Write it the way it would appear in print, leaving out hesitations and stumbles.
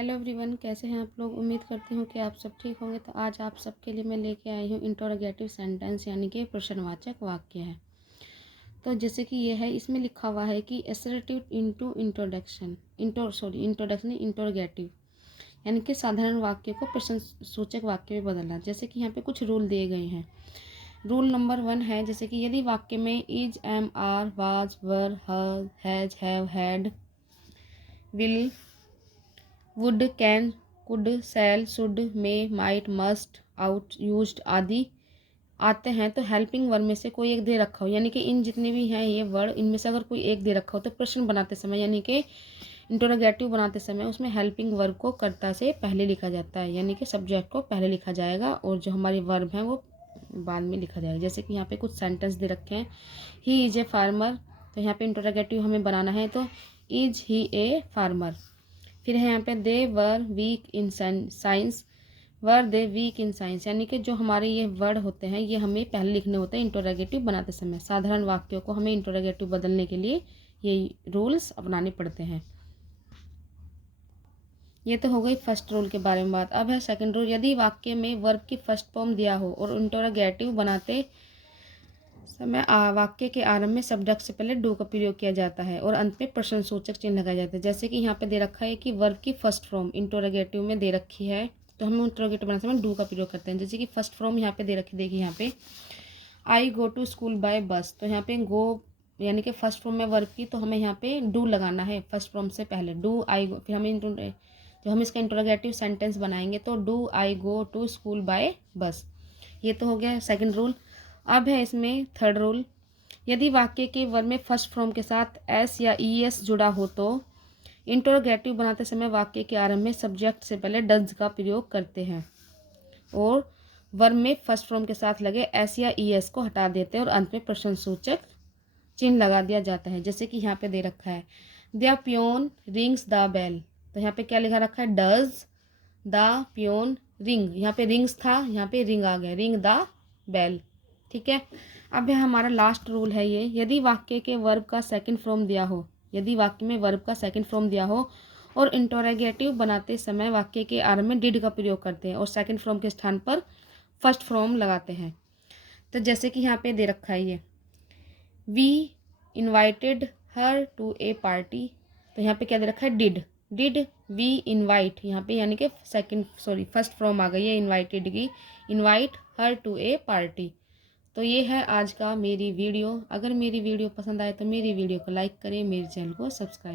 Hello everyone, कैसे हैं आप लोग। उम्मीद करती हूँ कि आप सब ठीक होंगे। तो आज आप सबके लिए मैं लेके आई हूँ इंटरोगेटिव सेंटेंस यानी कि प्रश्नवाचक वाक्य है। तो जैसे कि ये है, इसमें लिखा हुआ है कि assertive into introduction introduction interrogative यानी कि साधारण वाक्य को प्रश्नसूचक वाक्य में बदलना। जैसे कि यहाँ पे कुछ रूल दिए गए हैं। रूल नंबर 1 है, जैसे कि यदि वाक्य में is, am, are, was, were, has, have, had, will, would, can, could, shall, should, may, might, must, ought, used आदि आते हैं तो हेल्पिंग वर्ब में से कोई एक दे रखा हो, यानी कि इन जितने भी हैं ये वर्ड, इनमें से अगर कोई एक दे रखा हो तो प्रश्न बनाते समय यानी कि इंटरोगेटिव बनाते समय उसमें हेल्पिंग वर्ब को कर्ता से पहले लिखा जाता है, यानी कि सब्जेक्ट को पहले लिखा जाएगा और जो हमारी वर्ब है वो बाद में लिखा जाएगा। जैसे कि यहाँ पे कुछ सेंटेंस दे रखे हैं। ही इज ए फार्मर, तो यहाँ पे इंटरोगेटिव हमें बनाना है तो इज ही ए फार्मर। फिर है यहाँ पे they were week in science, were they week in science, यानी कि जो हमारे ये वर्ड होते हैं ये हमें पहले लिखने होते हैं इंटरोगेटिव बनाते समय। साधारण वाक्यों को हमें इंटरोगेटिव बदलने के लिए ये रूल्स अपनाने पड़ते हैं। ये तो हो गई फर्स्ट रूल के बारे में बात। अब है सेकंड रूल। यदि वाक्य में वर्ब की फर्स्ट फॉर्म दिया हो और इंटरोगेटिव बनाते समय वाक्य के आरंभ में सब्जेक्ट से पहले डू का प्रयोग किया जाता है और अंत में प्रश्नसूचक चिन्ह लगाया जाता है। जैसे कि यहाँ पे दे रखा है कि वर्ब की फर्स्ट फॉर्म इंटरोगेटिव में दे रखी है तो हम इंटरोगेटिव बनाते समय डू का प्रयोग करते हैं। जैसे कि फर्स्ट फॉर्म यहाँ पे दे रखी, देखिए यहाँ पे आई गो टू स्कूल बाय बस, तो यहाँ पे गो यानी कि फर्स्ट फॉर्म में वर्ब की, तो हमें यहाँ पे डू लगाना है फर्स्ट फॉर्म से पहले। डू आई गो, फिर हमें जो हम इसका इंटरोगेटिव सेंटेंस बनाएंगे तो do I go to school by bus. ये तो हो गया सेकंड रूल। अब है इसमें थर्ड रूल। यदि वाक्य के वर्ब में फर्स्ट फॉर्म के साथ एस या ई एस जुड़ा हो तो इंटरोगेटिव बनाते समय वाक्य के आरंभ में सब्जेक्ट से पहले डज का प्रयोग करते हैं और वर्ब में फर्स्ट फॉर्म के साथ लगे एस या ई एस को हटा देते हैं और अंत में प्रश्नसूचक चिन्ह लगा दिया जाता है। जैसे कि यहाँ पे दे रखा है the peon rings the bell, तो यहाँ पे क्या लिखा रखा है डज द पियोन रिंग, यहाँ पे रिंग्स था, यहाँ पे रिंग आ गया, रिंग द बेल। ठीक है। अब है हमारा लास्ट रूल है ये। यदि वाक्य के वर्ब का सेकंड फॉर्म दिया हो, यदि वाक्य में वर्ब का सेकंड फॉर्म दिया हो और इंटरोगेटिव बनाते समय वाक्य के आरंभ में डिड का प्रयोग करते हैं और सेकंड फॉर्म के स्थान पर फर्स्ट फॉर्म लगाते हैं। तो जैसे कि यहाँ पे दे रखा है ये we invited her to a party, तो यहाँ पे क्या दे रखा है डिड वी इनवाइट, यहाँ पे यानी कि फर्स्ट फॉर्म आ गई है इनवाइटेड की, invite her to a party. तो ये है आज का मेरी वीडियो। अगर मेरी वीडियो पसंद आए तो मेरी वीडियो को लाइक करें, मेरे चैनल को सब्सक्राइब